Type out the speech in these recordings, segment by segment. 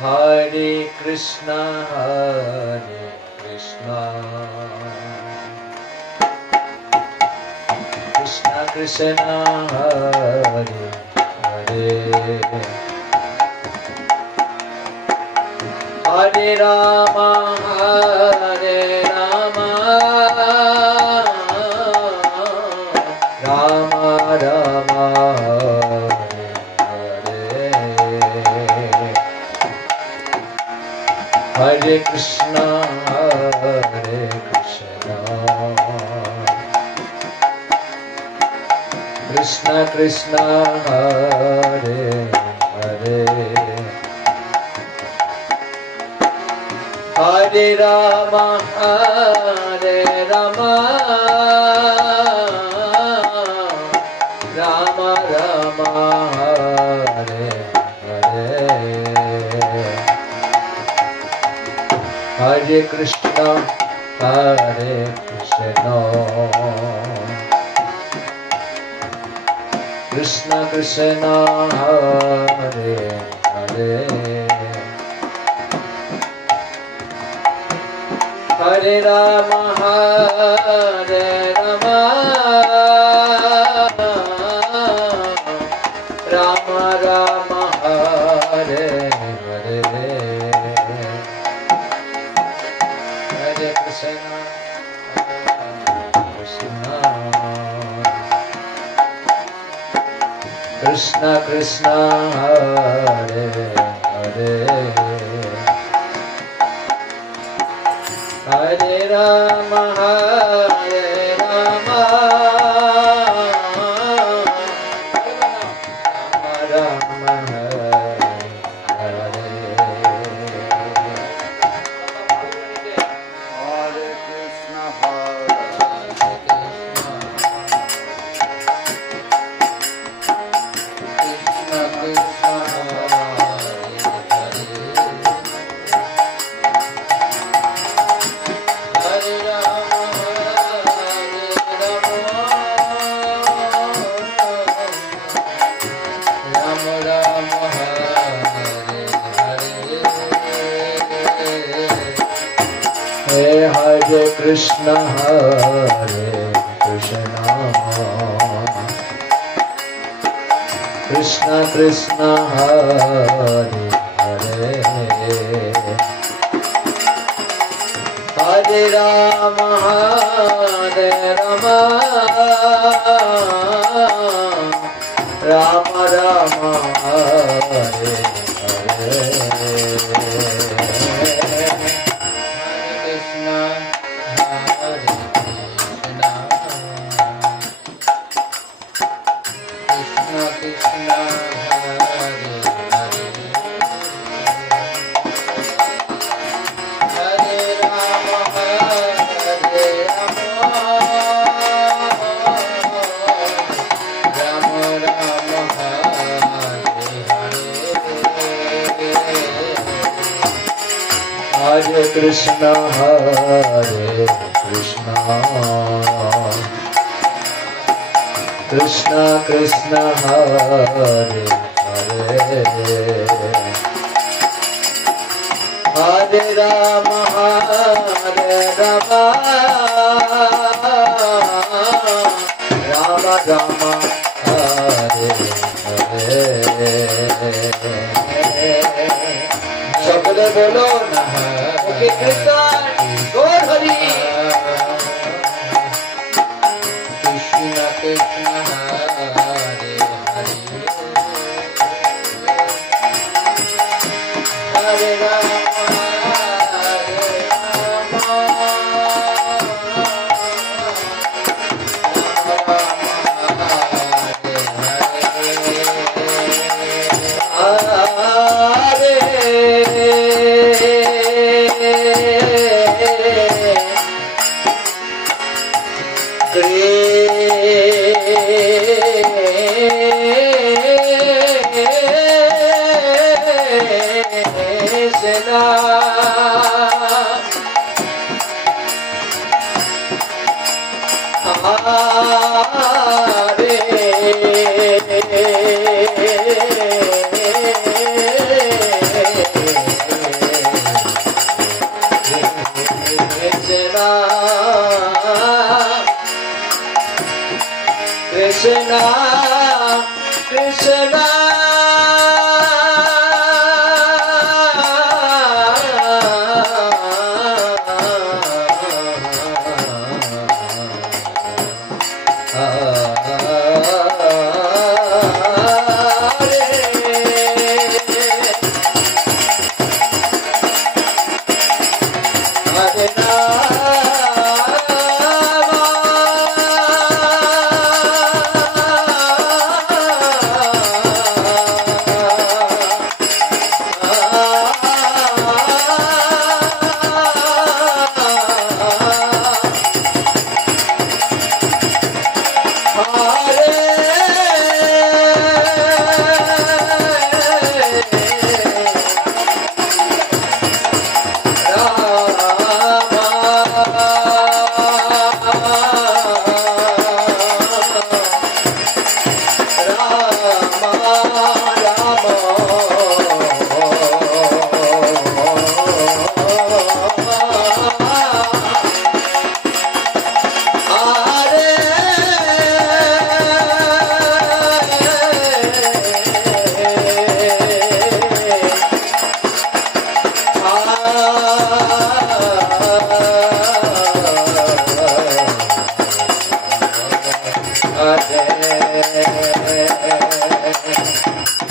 Hare Krishna, Hare Krishna, Krishna Krishna, Hare Hare, Hare Rama, Hare Rama, Rama Rama, Hare Krishna, Hare Krishna, Krishna Krishna, Hare Hare, Hare Rama, Hare Rama, Rama Rama, Hare Hare, Hare Krishna, Hare Krishna, Krishna Krishna, Hare Hare, Hare Rama, Hare Rama, Rama Rama, Hare Hare, Hare Krishna, Krishna Krishna, Hare Hare, Hare Rama, Hare Rama, Rama Rama, Hare Hare, Hare Krishna, Hare Krishna, Krishna Krishna, Hare Hare, Hare Rama, Hare Rama, Rama Rama, Hare Hare, Hare Krishna, Hare Krishna, Krishna Krishna, Hare Hare, Hare Rama, Hare Rama, Rama Rama, Hare Hare. बोलो मुखे कीर्तन गौर Hari Krishna Krishna Hare Hare Hare Ram Krishna Krishna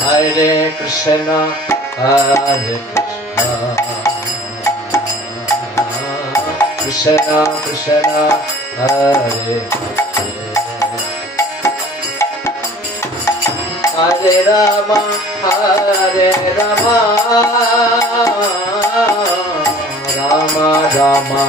Hare Krishna, Hare Krishna, Krishna Krishna, Hare Hare Rama, Hare Rama, Rama Rama,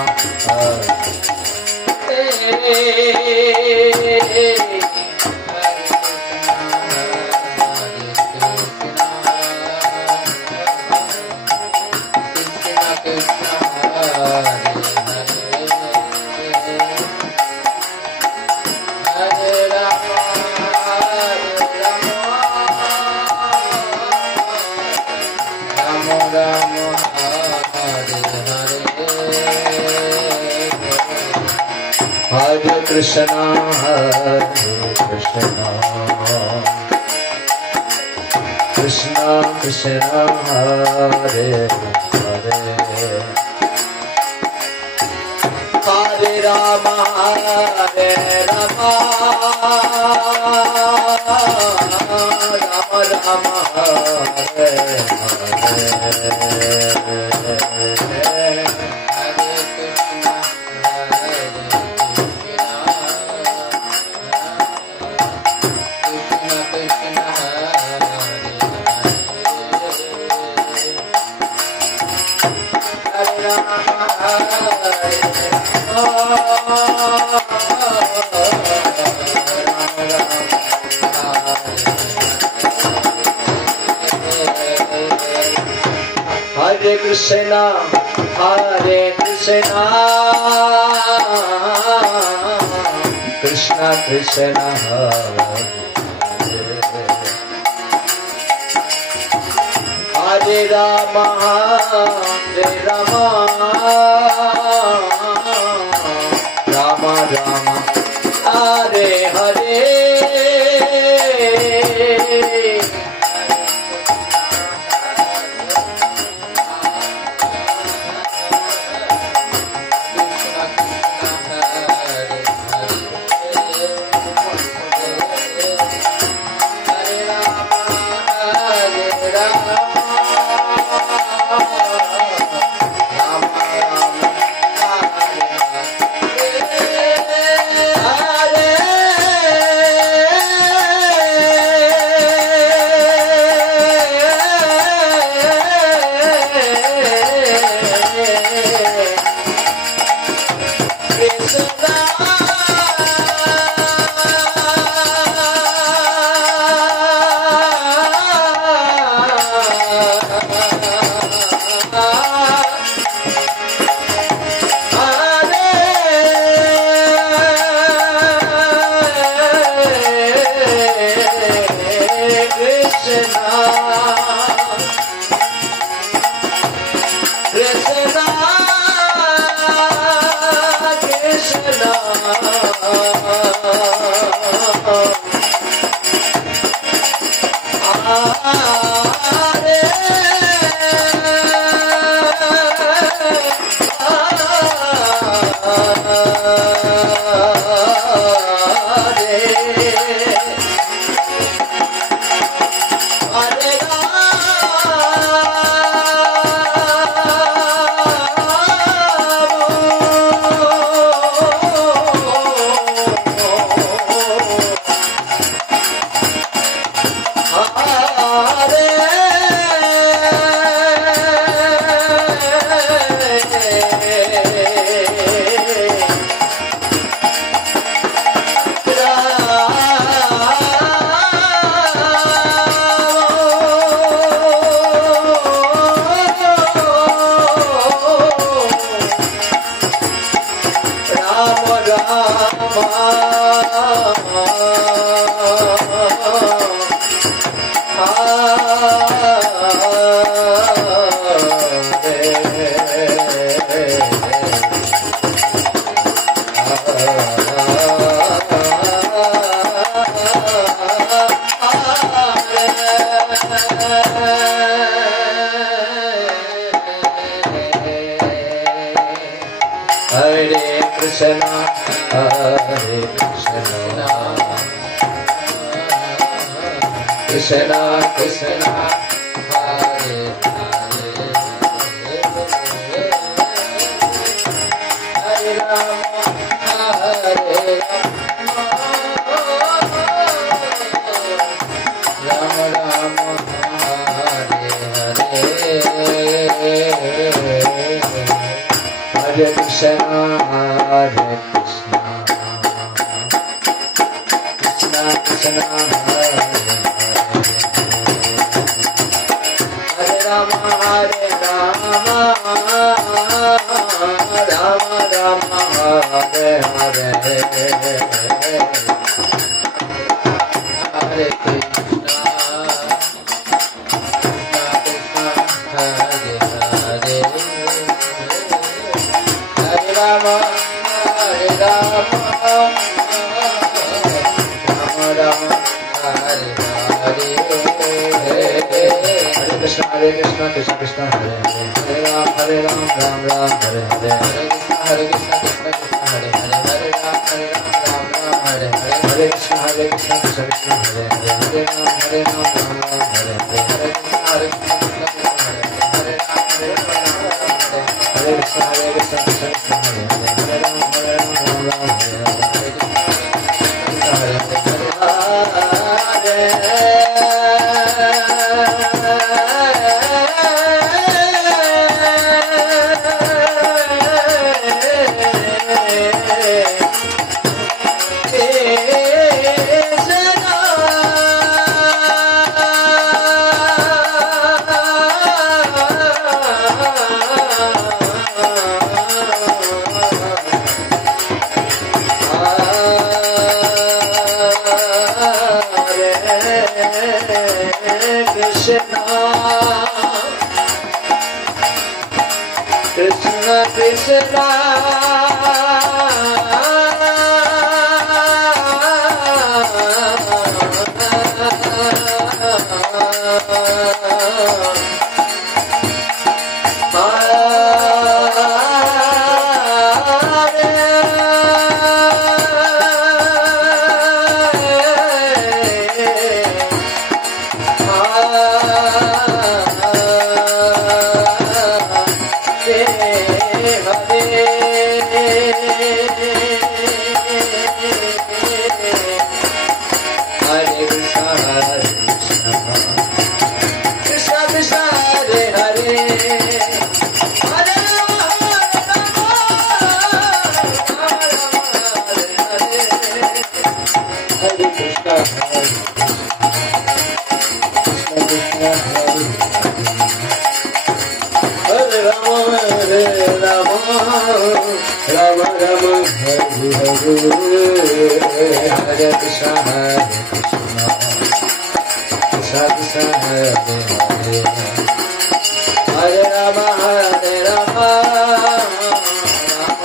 Hare Krishna, Hare Krishna, Krishna Krishna, Hare Hare, Hare Rama, Hare Rama, Rama Rama, Hare Hare. Hare Krishna, Hare Krishna, Krishna Krishna, Hare Rama, Hare Rama, Rama Rama, Hare Hare. Krishna Krishna Hare Hare Hare Rama Rama Hare Hare Hare Krishna Hare Krishna Krishna Hare Rama Hare Rama Rama Rama Hare Hare Hare Krishna Hare Hare Hare Rama Hare Rama Rama Rama Hare Hare Krishna Krishna Krishna Hare Hare Ram Ram Ram Hare Hare Hare Krishna Krishna Krishna Hare Hare Hare Ram Ram Hare Hare Hare Krishna Krishna Krishna Hare Hare Hare Ram Ram Hare Hare Hare Krishna Krishna Krishna Hare Hare Hare Krishna Krishna Krishna Hare Hare Hare Ram Ram Hare Hare Krishna Krishna Hare Krishna Krishna Hare Hare Hare Rama Hare Krishna Hare Krishna Hare Rama Rama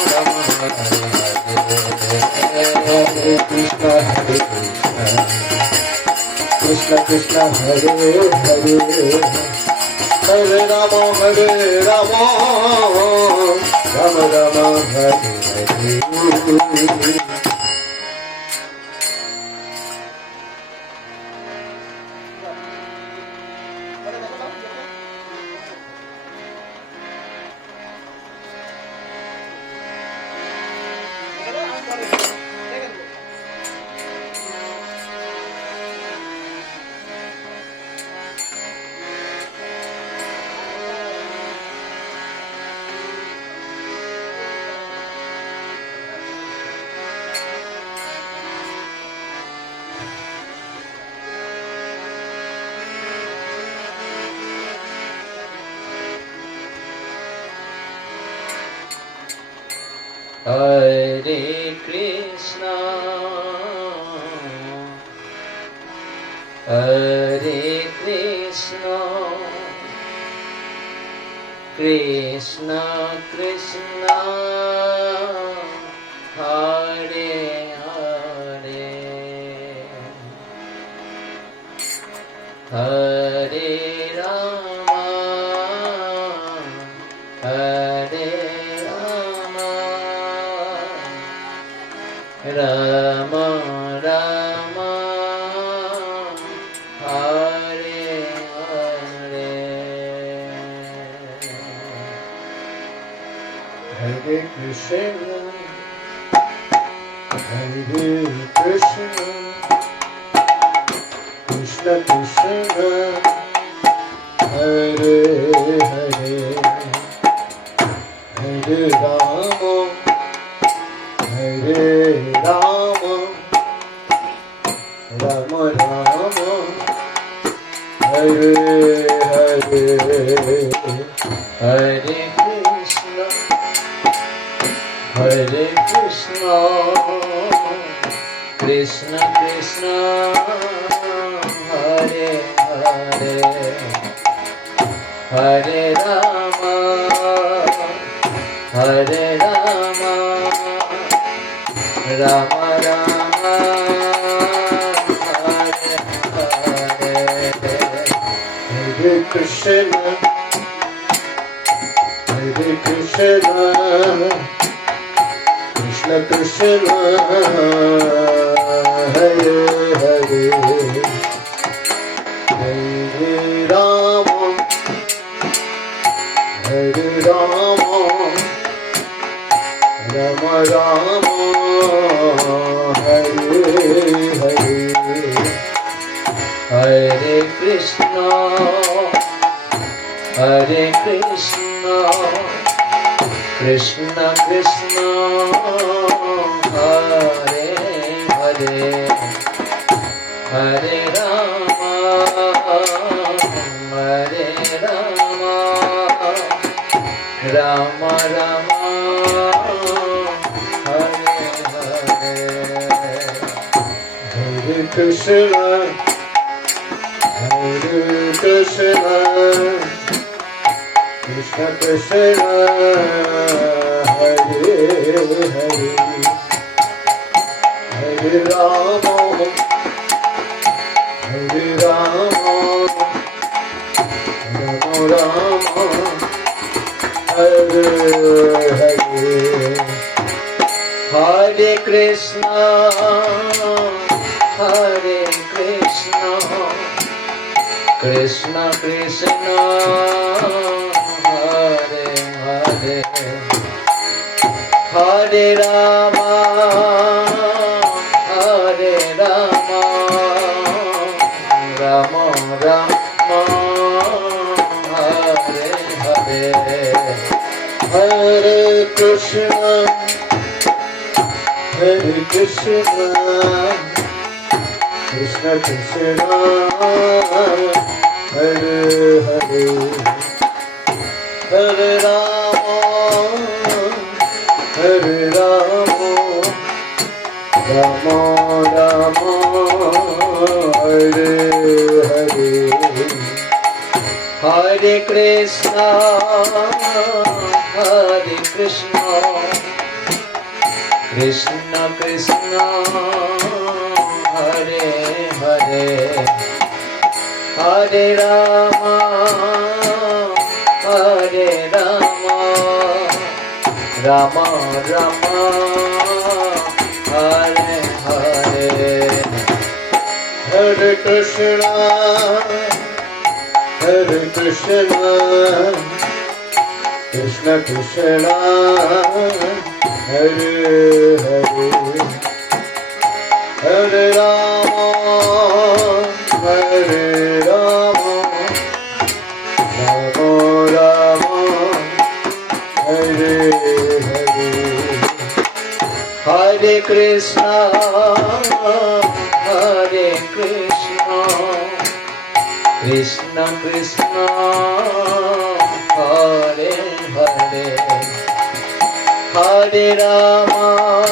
Rama Hare Hare Hare Krishna Krishna Krishna Hare Hare Hare Rama Hare Rama Rama Rama Hare Hare Hare Krishna Krishna Krishna Hare Hare Hare Rama Rama Rama Hare Hare Hare Krishna Hare Krishna Krishna Krishna Hare Hare Hare Rama Hare Rama Rama Hare Hare Hare Krishna Hare Krishna Krishna Krishna Hare Hare Hare Rama Hare Rama Rama Rama Hare Hare Hare Krishna Hare Krishna Krishna Krishna Hare Hare Hare Rama Hare Rama Rama Rama Hare Hare Hare Krishna Hare Krishna Krishna Krishna Hare Hare Hare Rama Hare Rama Rama Rama Hare Hare Hare Krishna Hare Krishna Krishna Krishna Hare Hare Hare Rama Hare Rama Rama Rama Hare Krishna Hare Krishna Krishna Krishna Hare Hare Hare Rama Hare Rama Rama Rama Hare Hare Hare Krishna Hare Krishna Krishna Krishna Hare Hare Hare Rama Hare Rama Rama Rama, Hare Hare, Hare Krishna, Hare Krishna, Krishna Krishna, Hare Hare, Hare Rama, Hare Rama, Rama Rama, Hare Hare, Hare Krishna, Hare Krishna, Krishna Krishna, Hare Hare, Hare Rama, Hare Rama, Rama Rama, Hare Hare, Hare Krishna, Hare Krishna, Krishna Krishna, Hare Hare, Hare Rama, Hare Rama, Rama Rama, Hare Hare, Hare Krishna, Hare Krishna, Krishna Krishna, Hare Hare, Hare Rama,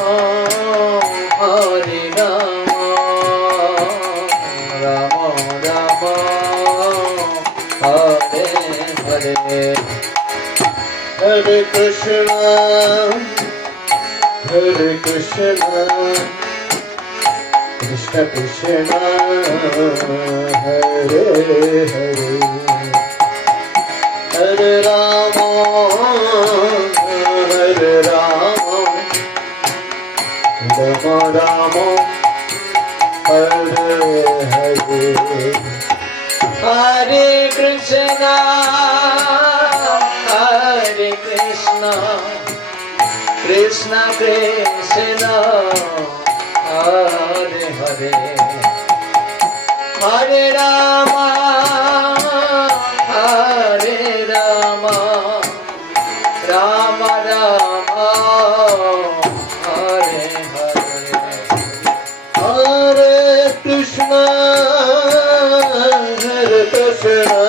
Hare Rama, Rama Rama, Hare Hare, Hare Krishna, Hare Krishna, Krishna Krishna, Hare Hare, Hare Rama, Hare Rama, Rama Rama, Hare Hare, Hare Krishna, Hare Krishna, Krishna Krishna, Hare Hare, Hare Rama, Hare Rama, Rama Rama, Hare Hare, Hare Krishna, Hare Krishna, Krishna Krishna, Hare Hare, Hare Rama, Hare Rama, Rama Rama, Hare Hare, Hare Krishna, Hare Krishna,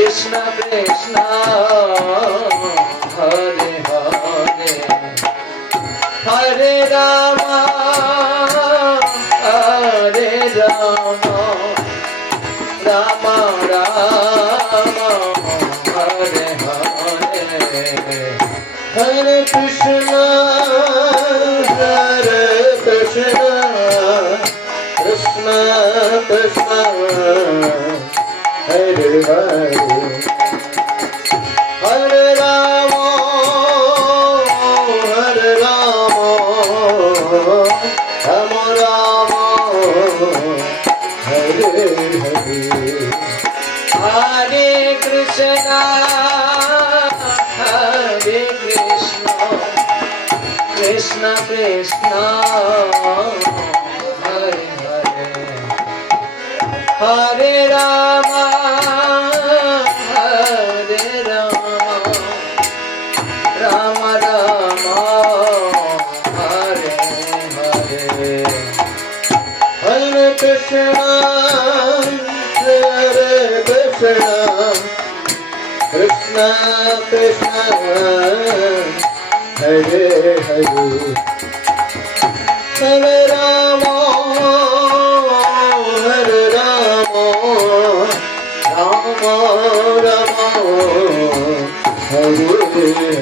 Krishna Krishna, Hare Hare, Hare Rama, Hare Rama, Rama Rama, Hare Hare, Hare Krishna, Hare Krishna, Krishna Krishna, Hare Hare, Hare Rama, Hare Rama, Rama Rama, Hare Hare, Hare Krishna, Hare Krishna, Krishna Krishna, Hare Hare, Hare Rama, Hare Rama, Rama Rama, Hare Hare, Hare Krishna, Hare Krishna, Krishna Krishna, Hare Hare, Hare Rama, Hare Rama, Rama Rama, Hare Hare,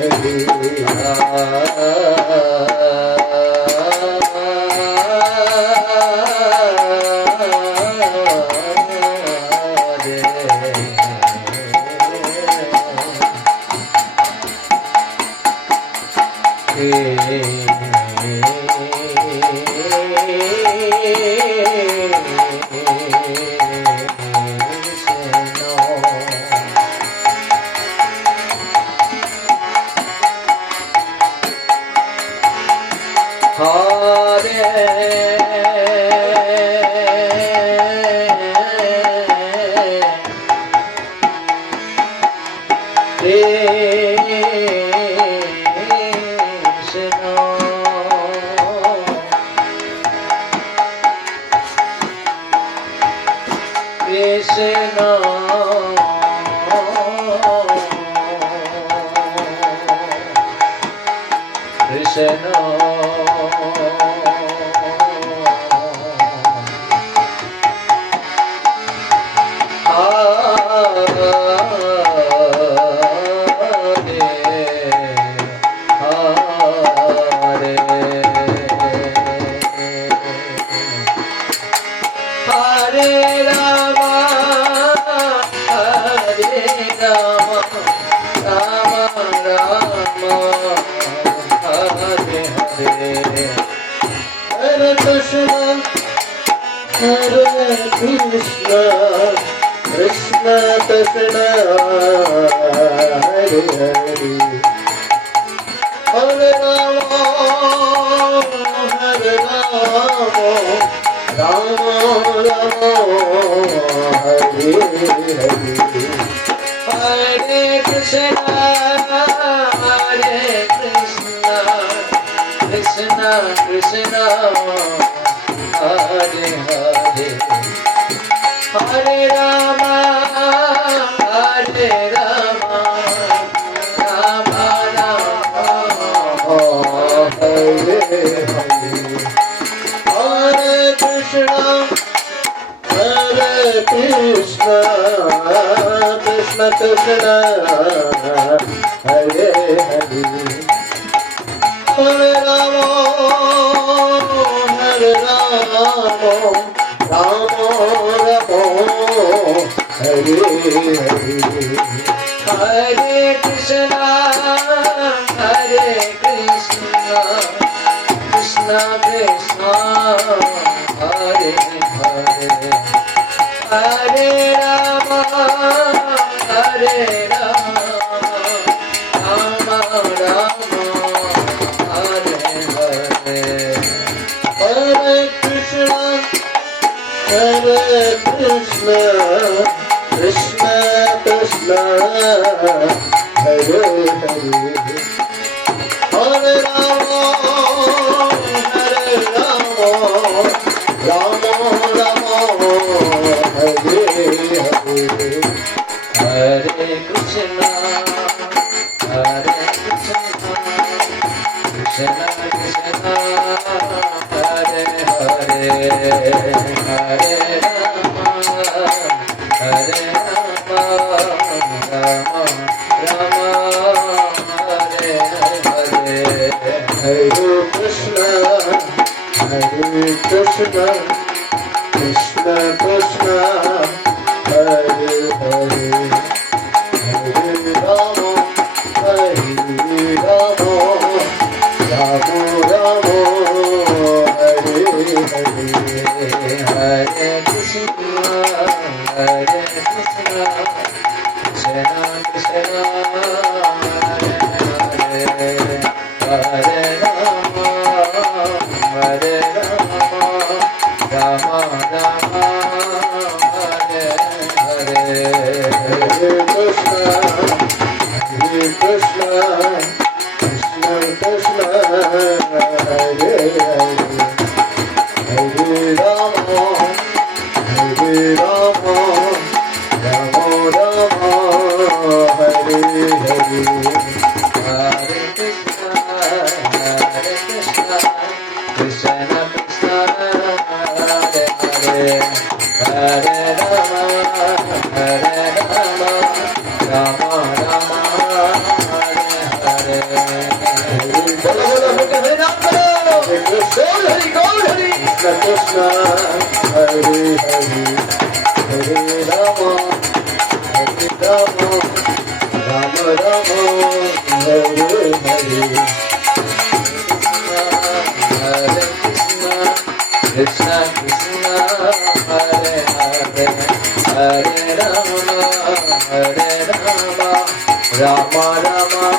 Rama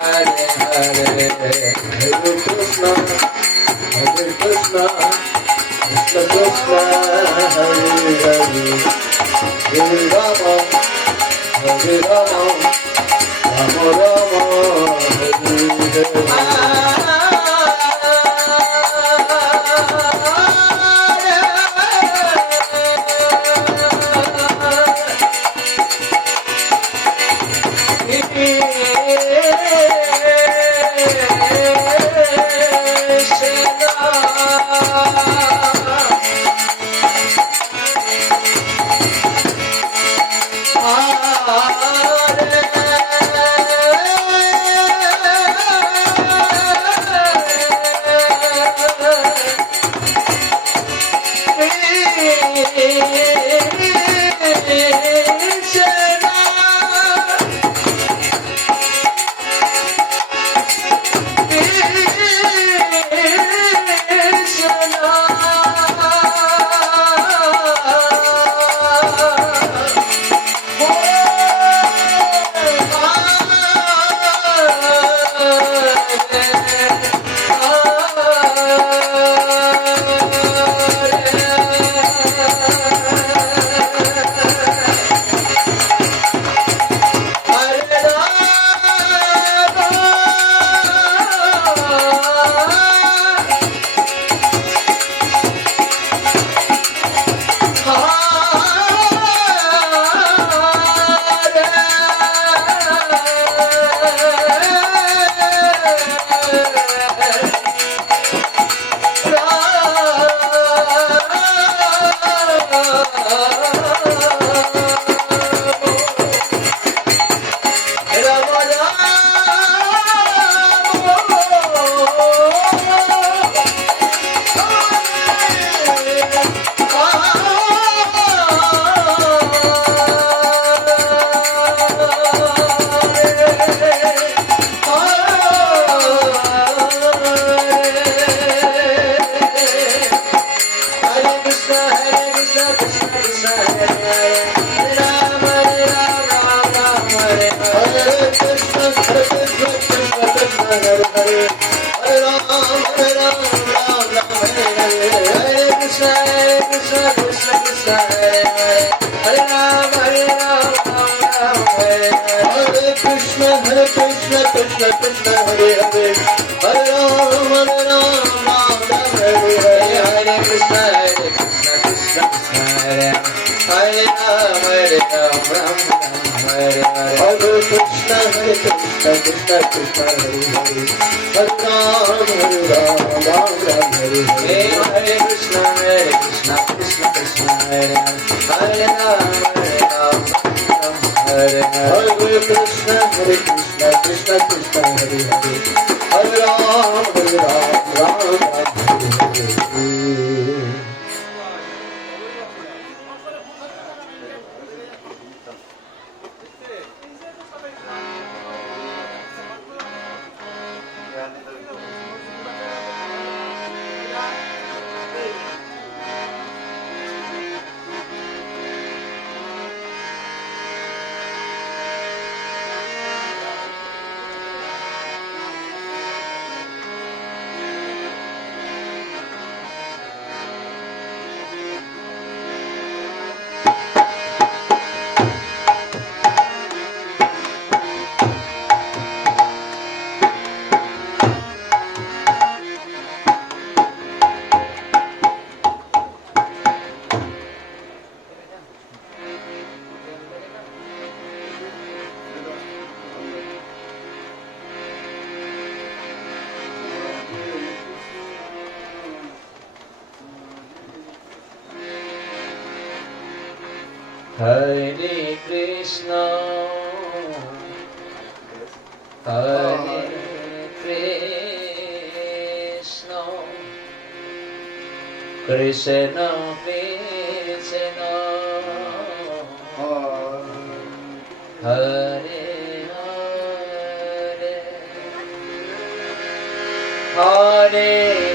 Hare Hare Hare Krishna Krishna Krishna Hare Hare Hare Rama Rama Rama Hare Krishna Hare Krishna Krishna Krishna Hare Hare Hare